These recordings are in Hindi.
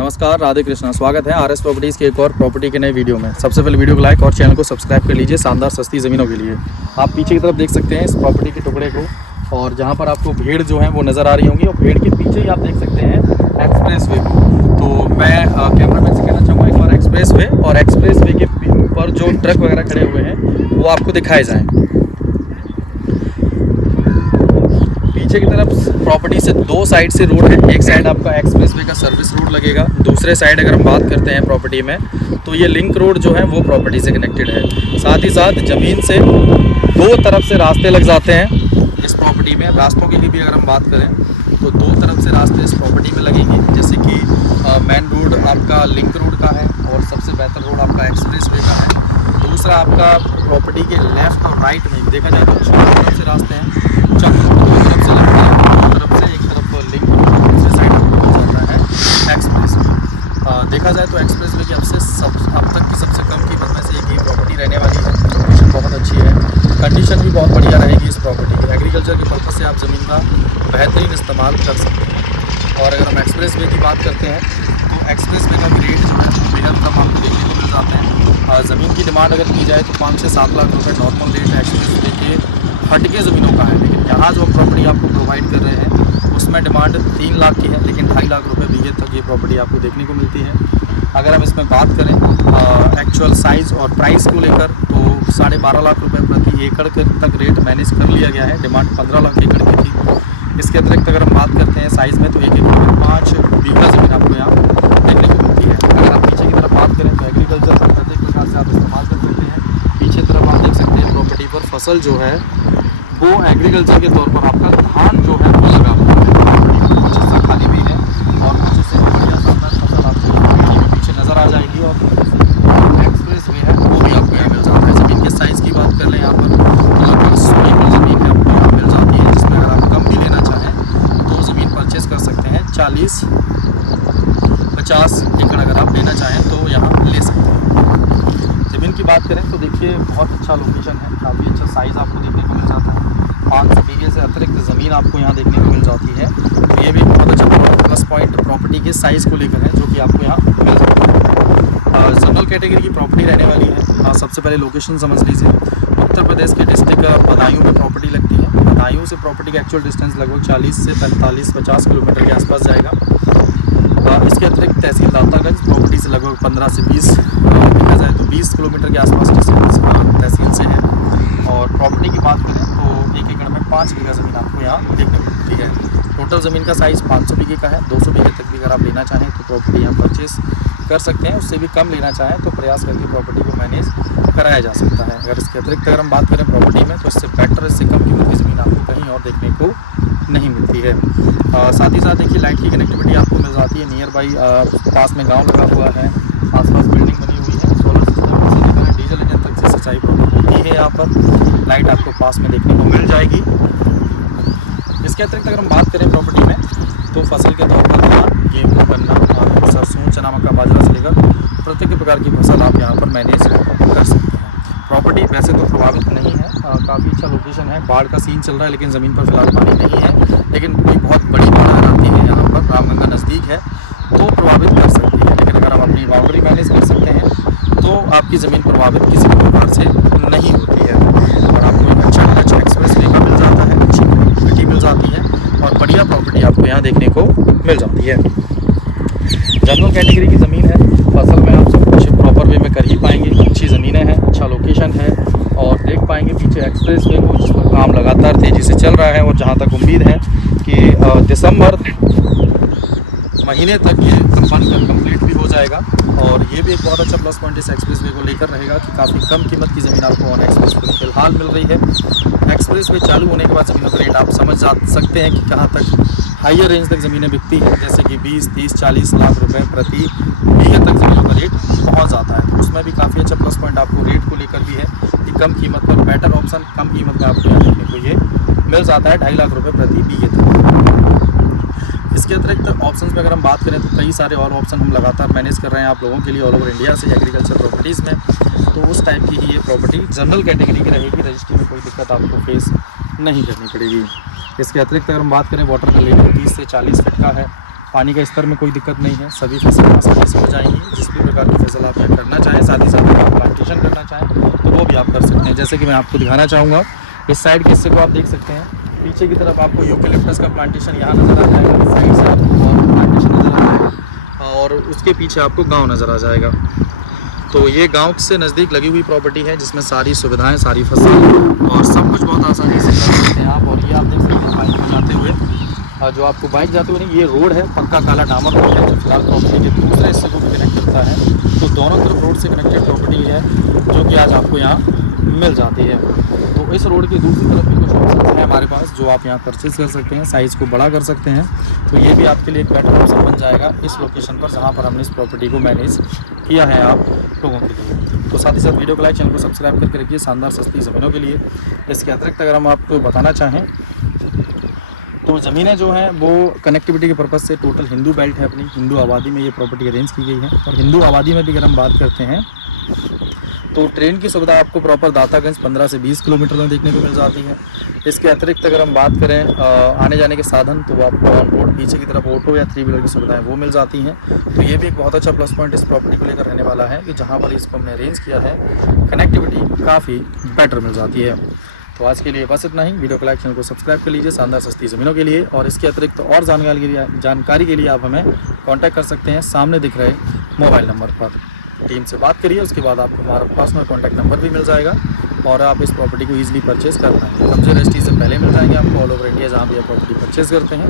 नमस्कार, राधे कृष्णा। स्वागत है आरएस प्रॉपर्टीज़ के एक और प्रॉपर्टी के नए वीडियो में। सबसे पहले वीडियो को लाइक और चैनल को सब्सक्राइब कर लीजिए शानदार सस्ती ज़मीनों के लिए। आप पीछे की तरफ देख सकते हैं इस प्रॉपर्टी के टुकड़े को, और जहां पर आपको भीड़ जो है वो नज़र आ रही होंगी, और भीड़ के पीछे ही आप देख सकते हैं एक्सप्रेस वे को। तो मैं कैमरामैन से कहना चाहूँगा एक बार एक्सप्रेस वे और एक्सप्रेस वे के पर जो ट्रक वगैरह खड़े हुए हैं वो आपको दिखाए जाएँ। पीछे की तरफ प्रॉपर्टी से दो साइड से रोड है। एक साइड आपका एक्सप्रेस वे का सर्विस रोड लगेगा, दूसरे साइड अगर हम बात करते हैं प्रॉपर्टी में तो ये लिंक रोड जो है वो प्रॉपर्टी से कनेक्टेड है। साथ ही साथ ज़मीन से दो तरफ से रास्ते लग जाते हैं इस प्रॉपर्टी में। रास्तों की भी अगर हम बात करें तो दो तरफ से रास्ते इस प्रॉपर्टी में लगेंगे, जैसे कि मेन रोड आपका लिंक रोड का है और सबसे बेहतर रोड आपका एक्सप्रेस वे का है। दूसरा आपका प्रॉपर्टी के लेफ्ट और राइट में देखा जाए तो चारों तरफ से रास्ते हैं, दो तरफ से लगता है, दो तरफ से, एक तरफ लिंक रोड, दूसरी साइड आपको मिल जाता है एक्सप्रेस वे। देखा जाए तो एक्सप्रेस वे की अब तक की सबसे कम कीमत में से एक ही प्रॉपर्टी रहने वाली है। लोकेशन बहुत अच्छी है, कंडीशन भी बहुत बढ़िया रहेगी इस प्रॉपर्टी की। एग्रीकल्चर के पर्पज़ से आप ज़मीन का बेहतरीन इस्तेमाल कर सकते हैं। और अगर हम एक्सप्रेस वे की बात करते हैं तो एक्सप्रेस वे का भी रेट जो है बेहद कम आपको देखने को मिल जाते हैं। ज़मीन की डिमांड अगर की जाए तो 5 से 7 लाख रुपये नॉर्मल रेट एक्सप्रेस वे के हटके ज़मीनों का है। लेकिन यहाँ जो हम प्रॉपर्टी आपको प्रोवाइड कर रहे हैं उसमें डिमांड 3 लाख की है, लेकिन 2.5 लाख रुपये बीघे तक ये प्रॉपर्टी आपको देखने को मिलती है। अगर हम इसमें बात करें एक्चुअल साइज़ और प्राइस को लेकर तो 12.5 लाख रुपये प्रति एकड़ तक रेट मैनेज कर लिया गया है। डिमांड 15 लाख एकड़ की थी। इसके अतिरिक्त अगर हम बात करते हैं साइज़ में तो 1 एकड़ में 5 बीघा ज़मीन आपको यहाँ देखने को मिलती है। अगर आप पीछे की तरफ बात करें तो एग्रीकल्चर का प्रत्येक प्रकार से आप इस्तेमाल कर सकते हैं। पीछे तरफ आप देख सकते हैं प्रॉपर्टी पर फसल जो है वो एग्रीकल्चर के तौर पर आपका धान जो है वो लगा हुआ है। कुछ हिस्सा खाली भी है और कुछ हिस्से में बढ़िया शानदार फसल आपको पीछे नज़र आ जाएगी। और एक्सप्रेस वे है वो भी आपको यहाँ मिल जाता है। ज़मीन के साइज़ की बात कर लें यहाँ पर तो लगभग 100 एकड़ ज़मीन है आपको यहाँ मिल जाती है, जिसमें अगर आप कम भी लेना चाहें तो ज़मीन परचेज़ कर सकते हैं। 40-50 एकड़ अगर आप लेना चाहें तो यहाँ ले सकते हैं। ज़मीन की बात करें तो देखिए बहुत अच्छा लोकेशन है, काफ़ी अच्छा साइज़ आपको देखने को मिल जाता है। 5 बीघे से अतिरिक्त ज़मीन आपको यहाँ देखने को मिल जाती है। तो ये भी बहुत अच्छा प्लस पॉइंट प्रॉपर्टी के साइज़ को लेकर है, जो कि आपको यहाँ मिल जाता है। जनरल कैटेगरी की प्रॉपर्टी रहने वाली है। सबसे पहले लोकेशन समझ लीजिए। उत्तर प्रदेश के डिस्ट्रिक्ट बदायूं में प्रॉपर्टी लगती है। बदायूं से प्रॉपर्टी का एक्चुअल डिस्टेंस लगभग 40 से 45-50 किलोमीटर के आसपास जाएगा। इसके अतिरिक्त तहसील दातागंज प्रॉपर्टी से लगभग 15 से 20 देखा जाए तो 20 किलोमीटर के आसपास डिस्टेंस तहसील से है। और प्रॉपर्टी की बात करें तो 1 एकड़ में 5 बीघा ज़मीन आपको यहाँ देखने को मिलती है। टोटल ज़मीन का साइज़ 500 बीघे का है। 200 बीघे तक भी अगर आप लेना चाहें तो प्रॉपर्टी यहाँ परचेस कर सकते हैं। उससे भी कम लेना चाहें तो प्रयास करके प्रॉपर्टी को मैनेज कराया जा सकता है। अगर इसके अतिरिक्त अगर हम बात करें प्रॉपर्टी में तो इससे बेटर, इससे कम कीमत की ज़मीन आपको कहीं और देखने को नहीं मिलती है। साथ ही साथ देखिए लाइट की कनेक्टिविटी आपको मिल जाती है। नियर बाई पास में गांव लगा हुआ है, आसपास बिल्डिंग बनी हुई है। सोलर सिस्टम से लेकर डीजल इंजन तक से सिंचाई प्रॉब्लम होती है। यहाँ पर लाइट आपको पास में देखने को मिल जाएगी। इसके अतिरिक्त अगर हम बात करें प्रॉपर्टी में तो फसल के तौर पर धान, गेहूँ, गन्ना, सरसों, चना, मक्का, बाजरा से लेकर प्रत्येक प्रकार की फसल आप यहाँ पर मैनेज कर सकते हैं। प्रॉपर्टी वैसे तो प्रभावित नहीं है, काफ़ी अच्छा लोकेशन है। बाढ़ का सीन चल रहा है लेकिन ज़मीन पर फिलहाल पानी नहीं है। लेकिन कोई बहुत बड़ी बाढ़ अगर आती है यहाँ पर, रामगंगा नज़दीक है तो प्रभावित कर सकती है। लेकिन अगर आप अपनी बाउंड्री मैनेज कर सकते हैं तो आपकी ज़मीन प्रभावित किसी भी प्रकार से नहीं होती है। और आपको एक अच्छा टच एक्सप्रेस वे का मिल जाता है, अच्छी कनेक्टिविटी मिल जाती है और बढ़िया प्रॉपर्टी आपको यहाँ देखने को मिल जाती है। जनरल कैटेगरी की ज़मीन है। फसल में आप सब कुछ प्रॉपर वे में कर ही पाएंगे। अच्छी ज़मीनें हैं, अच्छा लोकेशन है और देख पाएंगे पीछे एक्सप्रेस वे को, जिस पर काम लगातार तेज़ी से चल रहा है। और जहाँ तक उम्मीद है कि दिसंबर महीने तक ये बनकर कंप्लीट भी हो जाएगा। और ये भी एक बहुत अच्छा प्लस पॉइंट इस एक्सप्रेस वे को लेकर रहेगा कि काफ़ी कम कीमत की ज़मीन आपको ऑन एक्सप्रेस वे फिलहाल मिल रही है। एक्सप्रेस वे चालू होने के बाद ज़मीनों का रेट आप समझ सकते हैं कि कहाँ तक हाइयर रेंज तक ज़मीनें बिकती हैं, जैसे कि 20, 30, 40 लाख रुपए प्रति बीघे तक ज़मीनों का रेट पहुँच जाता है। तो उसमें भी काफ़ी अच्छा प्लस पॉइंट आपको रेट को लेकर भी है कि कम कीमत पर बेटर ऑप्शन, कम कीमत में आपको यहाँ देखने को ये मिल जाता है 2.5 लाख रुपये प्रति बीघे तक। इसके अतिरिक्त ऑप्शंस में अगर हम बात करें तो कई सारे और ऑप्शन हम लगातार मैनेज कर रहे हैं आप लोगों के लिए ऑल ओवर इंडिया से एग्रीकल्चर प्रॉपर्टीज़ में। तो उस टाइप की ही ये प्रॉपर्टी जनरल कैटेगरी की रहेगी। रजिस्ट्री में कोई दिक्कत आपको फेस नहीं करनी पड़ेगी। इसके अतिरिक्त अगर हम बात करें वाटर का लेवल 30 से 40 फीट का है। पानी का स्तर में कोई दिक्कत नहीं है, सभी फसल आसानी से हो जाएंगी। जिस भी प्रकार की फसल आप यहाँ करना चाहें, साथ ही साथ अगर आप प्लांटेशन करना चाहें तो वो भी आप कर सकते हैं। जैसे कि मैं आपको दिखाना चाहूँगा, इस साइड के हिस्से को आप देख सकते हैं, पीछे की तरफ आपको यूकेलिप्टस का प्लांटेशन यहाँ नज़र आ जाएगा, साइड से आपको और प्लांटेशन नज़र आ जाएगा और उसके पीछे आपको गाँव नज़र आ जाएगा। तो ये गांव से नज़दीक लगी हुई प्रॉपर्टी है जिसमें सारी सुविधाएं, सारी फसल और सब कुछ बहुत आसानी से कर सकते हैं आप। और ये आप देख सकते हैं बाइक में जाते हुए, जो आपको बाइक जाते हुए नहीं, ये रोड है पक्का काला डामर रोड है जो फिलहाल प्रॉपर्टी के दूसरे हिस्से को भी कनेक्ट करता है। तो दोनों तरफ रोड से कनेक्टेड प्रॉपर्टी है जो कि आज आपको यहाँ मिल जाती है। तो इस रोड की दूसरी तरफ भी कुछ ऑप्शन है हमारे पास जो आप यहाँ परचेज़ कर सकते हैं, साइज़ को बड़ा कर सकते हैं। तो ये भी आपके लिए एक बेटर ऑप्शन बन जाएगा इस लोकेशन पर जहाँ पर हमने इस प्रॉपर्टी को मैनेज किया है आप लोगों के लिए। तो साथ ही साथ वीडियो को लाइक, चैनल को सब्सक्राइब करके रखिए शानदार सस्ती ज़मीनों के लिए। इसके अतिरिक्त अगर हम आपको बताना चाहें तो ज़मीनें जो हैं वो कनेक्टिविटी के पर्पज़ से टोटल हिंदू बेल्ट है, अपनी हिंदू आबादी में ये प्रॉपर्टी अरेंज की गई है। और हिंदू आबादी में भी अगर हम बात करते हैं तो ट्रेन की सुविधा आपको प्रॉपर दातागंज 15 से 20 किलोमीटर में देखने को मिल जाती है। इसके अतिरिक्त अगर हम बात करें आने जाने के साधन, तो आपको ऑन रोड पीछे की तरफ ऑटो या 3 व्हीलर की सुविधाएं वो मिल जाती हैं। तो ये भी एक बहुत अच्छा प्लस पॉइंट इस प्रॉपर्टी को लेकर रहने वाला है कि जहाँ पर इसको हमने अरेंज किया है कनेक्टिविटी काफ़ी बेटर मिल जाती है। तो आज के लिए बस इतना ही। वीडियो को लाइक, चैनल को सब्सक्राइब कर लीजिए शानदार सस्ती ज़मीनों के लिए। और इसके अतिरिक्त और जानकारी के लिए आप हमें कांटेक्ट कर सकते हैं सामने दिख रहे मोबाइल नंबर पर। टीम से बात करिए, उसके बाद आपको हमारा पर्सनल कांटेक्ट नंबर भी मिल जाएगा और आप इस प्रॉपर्टी को ईजिली परचेज़ कर पाएंगे। कब्जे रजिस्ट्री से पहले मिल जाएंगे आपको ऑल ओवर इंडिया जहाँ भी आप प्रॉपर्टी परचेज़ करते हैं।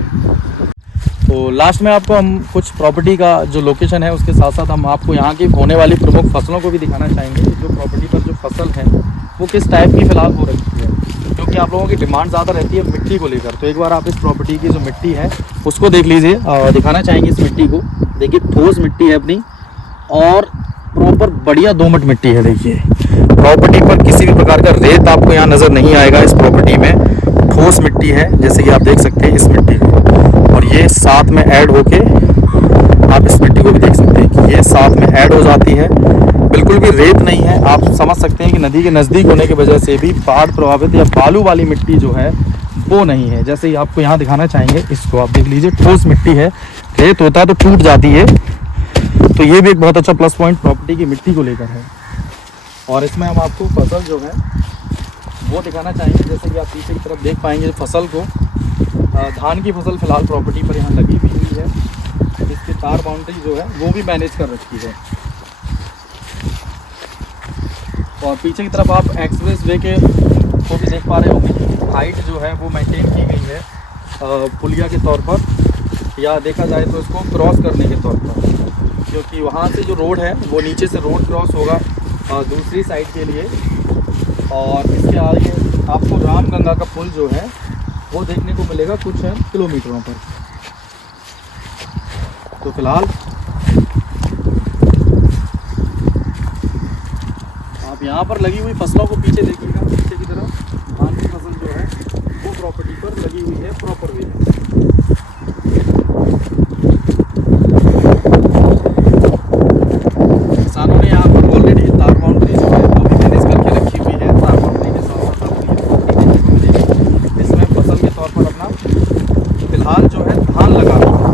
तो लास्ट में आपको हम कुछ प्रॉपर्टी का जो लोकेशन है उसके साथ साथ हम आपको यहाँ की होने वाली प्रमुख फसलों को भी दिखाना चाहेंगे। जो प्रॉपर्टी पर जो फसल है वो किस टाइप की फ़िलहाल हो रखी है, क्योंकि आप लोगों की डिमांड ज़्यादा रहती है मिट्टी को लेकर। तो एक बार आप इस प्रॉपर्टी की जो मिट्टी है उसको देख लीजिए और दिखाना चाहेंगे इस मिट्टी को। देखिए ठोस मिट्टी है अपनी और प्रॉपर बढ़िया दोमट मिट्टी है। देखिए प्रॉपर्टी पर किसी भी प्रकार का रेत आपको यहाँ नज़र नहीं आएगा। इस प्रॉपर्टी में ठोस मिट्टी है जैसे कि आप देख सकते हैं इस मिट्टी को, और ये साथ में ऐड होके आप इस मिट्टी को भी देख सकते हैं कि ये साथ में ऐड हो जाती है। बिल्कुल भी रेत नहीं है। आप समझ सकते हैं कि नदी के नज़दीक होने की वजह से भी बाढ़ प्रभावित या बालू वाली मिट्टी जो है वो नहीं है। जैसे ही आपको यहाँ दिखाना चाहेंगे, इसको आप देख लीजिए, ठोस मिट्टी है। रेत होता है तो टूट जाती है। तो ये भी एक बहुत अच्छा प्लस पॉइंट प्रॉपर्टी की मिट्टी को लेकर है। और इसमें हम आपको फसल जो है वो दिखाना चाहेंगे। जैसे कि आप पीछे की तरफ देख पाएंगे फसल को, धान की फसल फिलहाल प्रॉपर्टी पर यहाँ लगी हुई है। इसकी तार बाउंड्री जो है वो भी मैनेज कर रखी है। और पीछे की तरफ आप एक्सप्रेस वे के को भी देख पा रहे होंगे। हाइट जो है वो मेंटेन की गई है पुलिया के तौर पर, या देखा जाए तो इसको क्रॉस करने के तौर पर, क्योंकि वहाँ से जो रोड है वो नीचे से रोड क्रॉस होगा दूसरी साइड के लिए। और इसके आगे आपको रामगंगा का पुल जो है वो देखने को मिलेगा कुछ किलोमीटरों पर। तो फिलहाल आप यहाँ पर लगी हुई फसलों को पीछे देखिएगा। पीछे की तरफ धान की फसल जो है वो प्रॉपर्टी पर लगी हुई है प्रॉपर वे में। किसानों ने यहाँ पर ऑलरेडी तार बाउंड्री जो है वो भी मैनेज करके रखी हुई है। तार बाउंड्री के साथ साथ आपको ये प्रॉपर्टी देखने को मिलेगी। इसमें फसल के तौर पर अपना फिलहाल जो है धान लगा रहा है।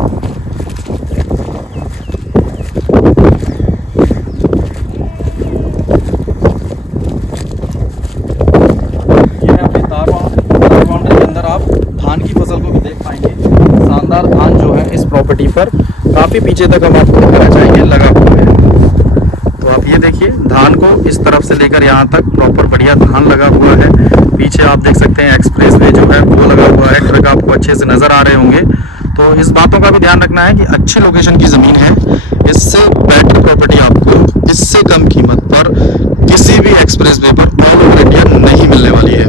शानदार धान जो है इस प्रॉपर्टी पर काफ़ी पीछे तक हम आपको दिखाना चाहेंगे लगा हुआ है। तो आप ये देखिए धान को इस तरफ से लेकर यहाँ तक प्रॉपर बढ़िया धान लगा हुआ है। पीछे आप देख सकते हैं एक्सप्रेस वे जो है वो लगा हुआ है। ट्रक आपको अच्छे से नज़र आ रहे होंगे। तो इस बातों का भी ध्यान रखना है कि अच्छी लोकेशन की ज़मीन है। इससे बेटर प्रॉपर्टी आपको इससे कम कीमत पर किसी भी एक्सप्रेस वे पर ऑल ओवर इंडिया नहीं मिलने वाली है।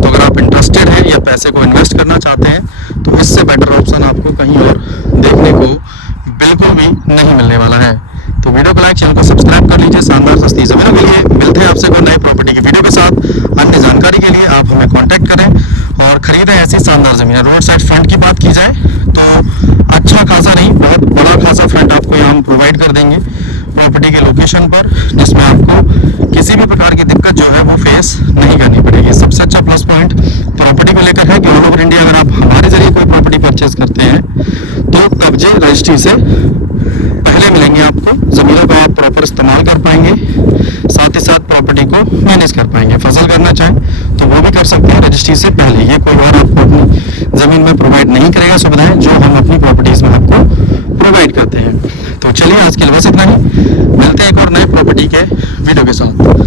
तो अगर आप इंटरेस्टेड हैं या पैसे को इन्वेस्ट करना चाहते हैं तो इससे बेटर ऑप्शन आपको कहीं और देखने को बिल्कुल भी नहीं मिलने वाला है। तो वीडियो को लाइक, चैनल को सब्सक्राइब कर लीजिए शानदार सस्ती ज़मीनों के लिए। मिलते हैं आपसे कोई नई प्रॉपर्टी की वीडियो के साथ। अन्य जानकारी के लिए आप हमें कांटेक्ट करें और ख़रीदें ऐसी शानदार ज़मीनें। रोड साइड फ्रंट की बात की जाए तो अच्छा खासा नहीं, बहुत बड़ा खासा फ्रंट आपको यहाँ हम प्रोवाइड कर देंगे प्रॉपर्टी के लोकेशन पर, जिसमें आपको किसी भी प्रकार की दिक्कत जो है वो फेस नहीं करनी पड़ेगी। सबसे अच्छा प्लस पॉइंट प्रॉपर्टी को लेकर है कि ऑल ओवर इंडिया अगर आप हमारे जरिए कोई प्रॉपर्टी परचेज करते हैं रजिस्ट्री से पहले मिलेंगे आपको, ज़मीनों का आप प्रॉपर इस्तेमाल कर पाएंगे, साथ ही साथ प्रॉपर्टी को मैनेज कर पाएंगे। फसल करना चाहें तो वो भी कर सकते हैं रजिस्ट्री से पहले। ये कोई और आपको अपनी ज़मीन में प्रोवाइड नहीं करेगा सुविधाएं जो हम अपनी प्रॉपर्टीज़ में आपको प्रोवाइड करते हैं। तो चलिए आज के लिए बस इतना ही, मिलते हैं एक और नए प्रॉपर्टी के वीडियो के साथ।